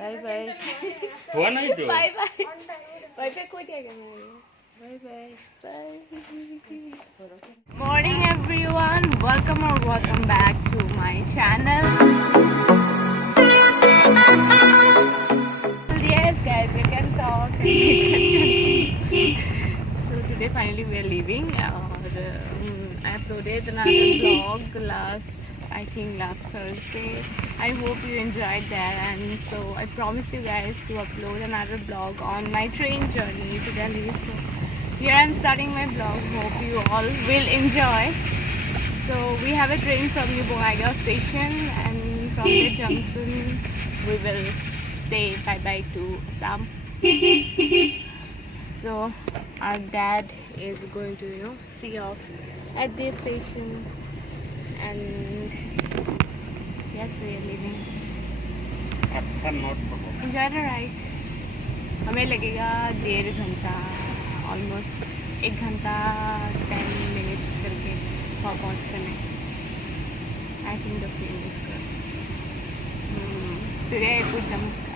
Bye bye हुआ नहीं तो बाय बाय बाय बाय कोई क्या करना है bye bye morning everyone, welcome or welcome back to my channel. Yes guys, we can talk and we can so today finally we are leaving. I uploaded another vlog last Thursday. I hope you enjoyed that, and so I promised you guys to upload another vlog on my train journey to Delhi. So here I'm starting my vlog. Hope you all will enjoy. So we have a train from New Bongaigaon station, and from the junction we will say bye bye to Assam. So our dad is going to see off at this station, and yes, we are leaving. Enjoy the ride. हमें लगेगा 1.5 घंटा, almost 1 घंटा 10 minutes करके वहाँ पहुँचने में. I think the feel is good. Today I put नमस्कार.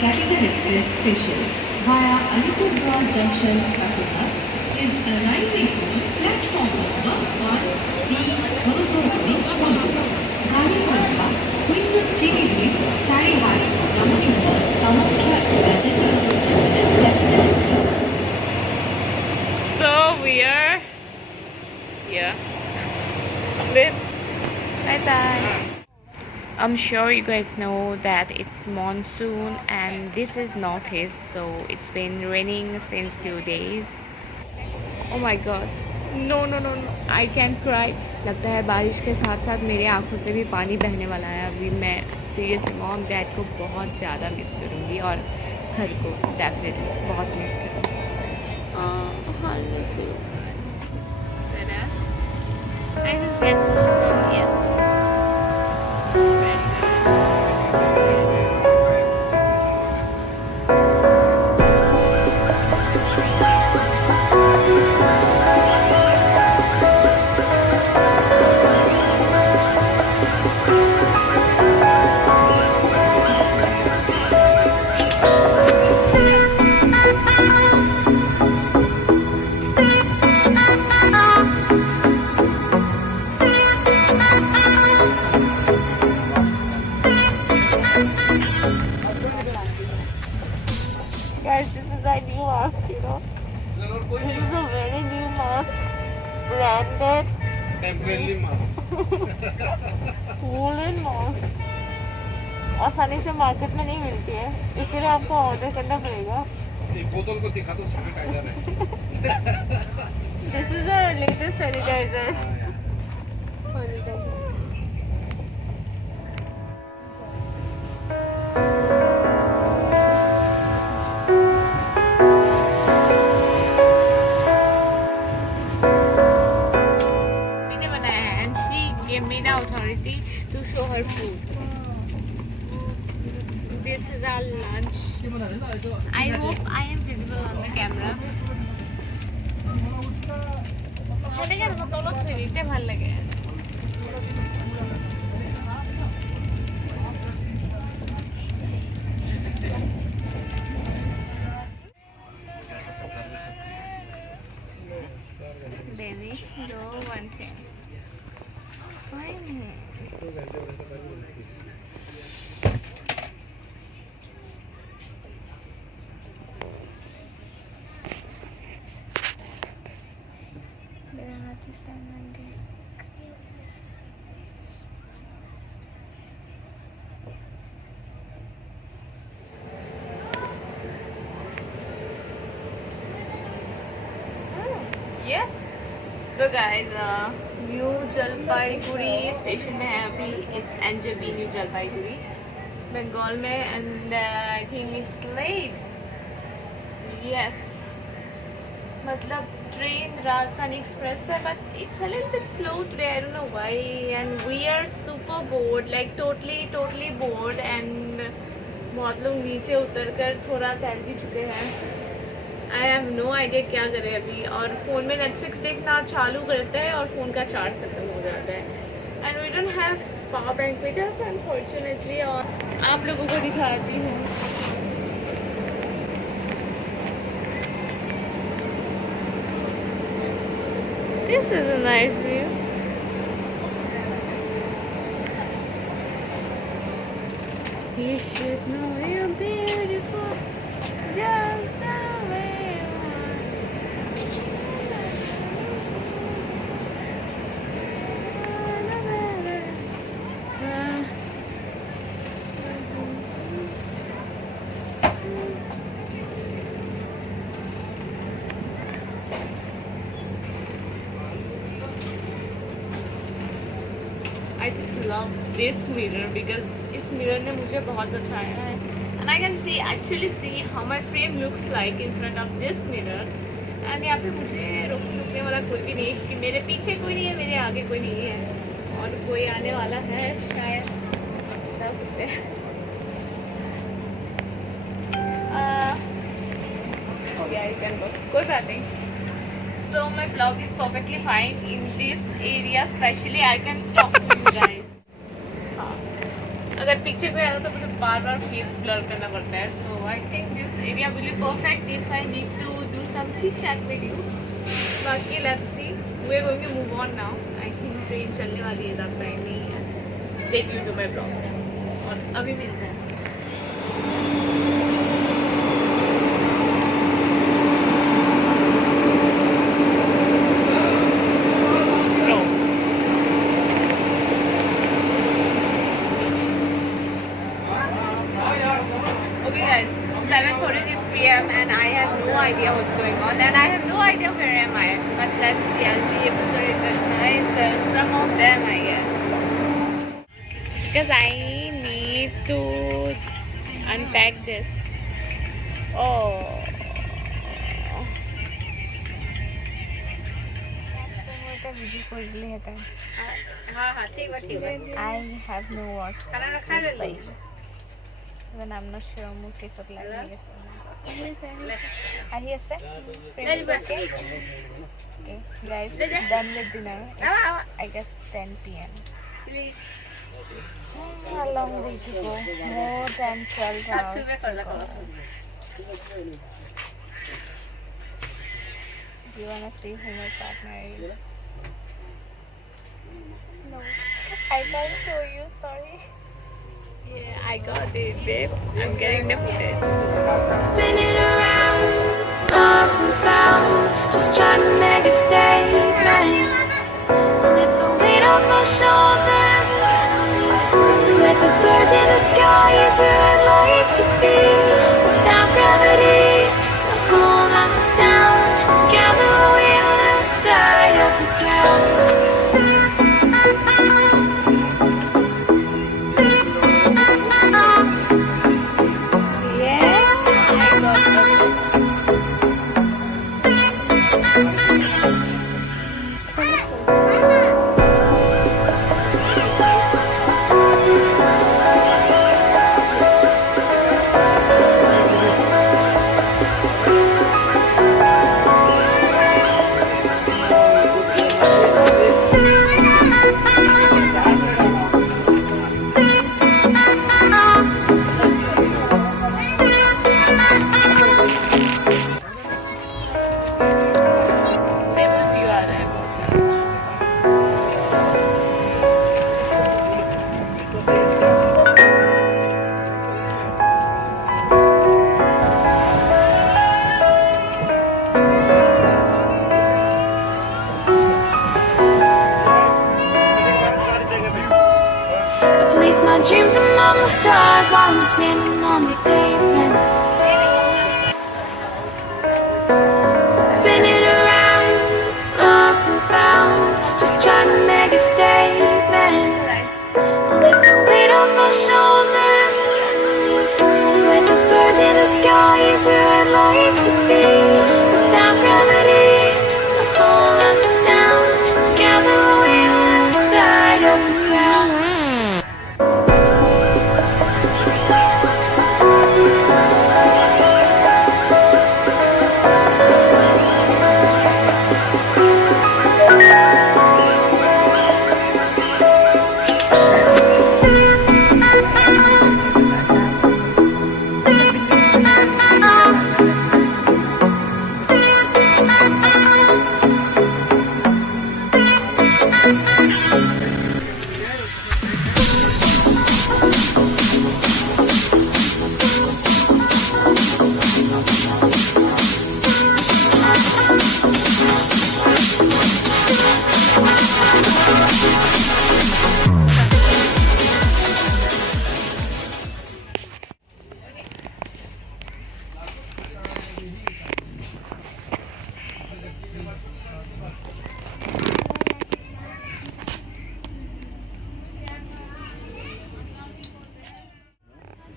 Capital Express special via Alipurduar Junction, Kakuna is arriving on platform number 1B, Horogori, Kolkata. Gari Kalpa, Window Ticket, Sari High, Ramanipur, Kamakya, Rajendra Nagar Terminal, Capital Express. So we are here with bye bye. I'm sure you guys know that it's monsoon and this is northeast, so it's been raining since 2 days. Oh my god, no, I can't cry. लगता है बारिश के साथ साथ मेरे आंखों से भी पानी बहने वाला है. अभी मैं सीरियसली मॉम डैड को बहुत ज़्यादा मिस करूँगी और घर को डेफिनेटली बहुत मिस करूँगी. I'll miss you. I just get yes. Guys, this is our new mask, you know. This is a very new mask, branded. Temporary mask. Woollen mask. आसानी से मार्केट में नहीं मिलती है, इसलिए आपको ऑर्डर करना पड़ेगा. एक बोतल को दिखा तो सैनिटाइजर है. This is our latest sanitizer. Authority to show her food. This is our lunch. I hope I am visible on the camera. ভাল লাগে. Baby, no one thing. Fine. मेरा हाथ इस टाइम बन गया. Yes. So guys, new Jalpaiguri station में है अभी. It's NJP new Jalpaiguri, Bengal में. And I think it's late. Yes, मतलब train Rajdhani Express है, but it's a little bit slow today. I don't know why, and we are super bored, like totally bored. And बहुत लोग नीचे उतरकर थोड़ा टहल भी चुके हैं। आई हैव नो आइडिया क्या करें अभी। और फ़ोन में नेटफ्लिक्स देखना चालू करते हैं और फ़ोन का चार्ज खत्म हो जाता है। And we don't have power bank with us unfortunately. और आप लोगों को दिखाती हूँ। This is a nice view. You should know you're beautiful just the way you are. I just love this mirror because इस mirror ने मुझे बहुत बचाया है। And I can actually see how my frame looks like in front of this mirror. And यहाँ पे मुझे रुकने वाला कोई भी नहीं है क्योंकि मेरे पीछे कोई नहीं है, मेरे आगे कोई नहीं है और कोई आने वाला है शायद, बता सकते हैं। हो गया, you can go. कोई बात नहीं। So my vlog is perfectly fine in this area, especially I can talk to you guys. हाँ, अगर पीछे कोई आता तो मुझे बार बार फेस ब्लर करना पड़ता है। So I think this area will be perfect if I need to do some chit chat with you. बाकी let's see. We are going to move on now. I think train चलने वाली है, ज़्यादा time नहीं है। Stay tuned to my vlog. और अभी मिलते हैं। And I have no idea what's going on and I have no idea where am I, but let's see, I'll be able to recognize some of them I guess, because I need to unpack this. Oh, I have no words to say when I'm not sure what is what like. Are you set? Okay. Okay, guys, done with dinner. It's, I guess 10 p.m. Please. How long will it go? More than 12 hours. Do you wanna see who my partner is? No, I can't show you. Sorry. Yeah, I got it, babe. I'm getting the footage. Spinning around, lost and found, just trying to make a statement. Lift the weight off my shoulders and set me free. With the birds in the sky is where I'd like to be. Without gravity to hold us down, together we're the side of the ground. My dreams among the stars while I'm standing on the pavement. Spinning around, lost and found, just trying to make a statement. Lift the weight off my shoulders and set me free. With the birds in the sky is where I'd like to be. Without gravity to hold us down, together we're the side of the ground.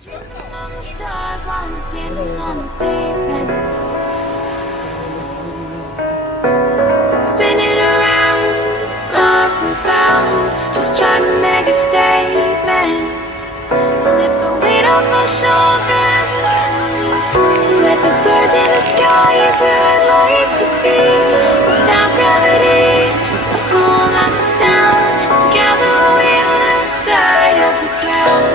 Dreams among the stars while I'm standing on the pavement, spinning around, lost and found, just trying to make a statement. Lift the weight off my shoulders and set me free. With the birds in the sky is where I'd like to be. Without gravity to hold us down, together we're the side of the ground.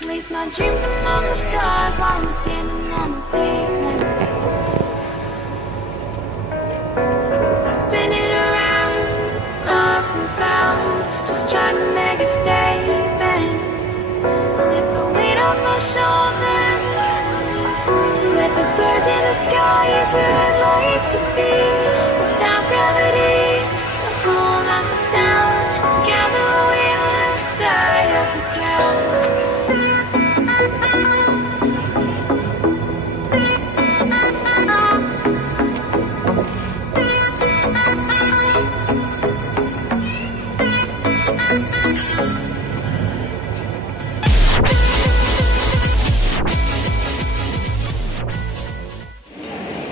Place my dreams among the stars while I'm standing on the pavement, spinning around, lost and found, just trying to make a statement. Lift the weight off my shoulders and set me free. With the birds in the sky is where I'd like to be. Without gravity to hold us down, together we're the side of the ground.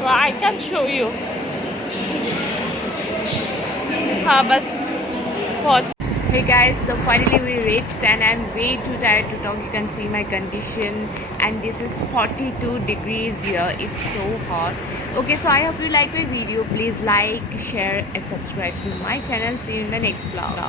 I can show you. हाँ बस पहुँच. Hey guys, so finally we reached and I'm way too tired to talk. You can see my condition and this is 42 degrees here. It's so hot. Okay, so I hope you like my video. Please like, share and subscribe to my channel. See you in the next vlog.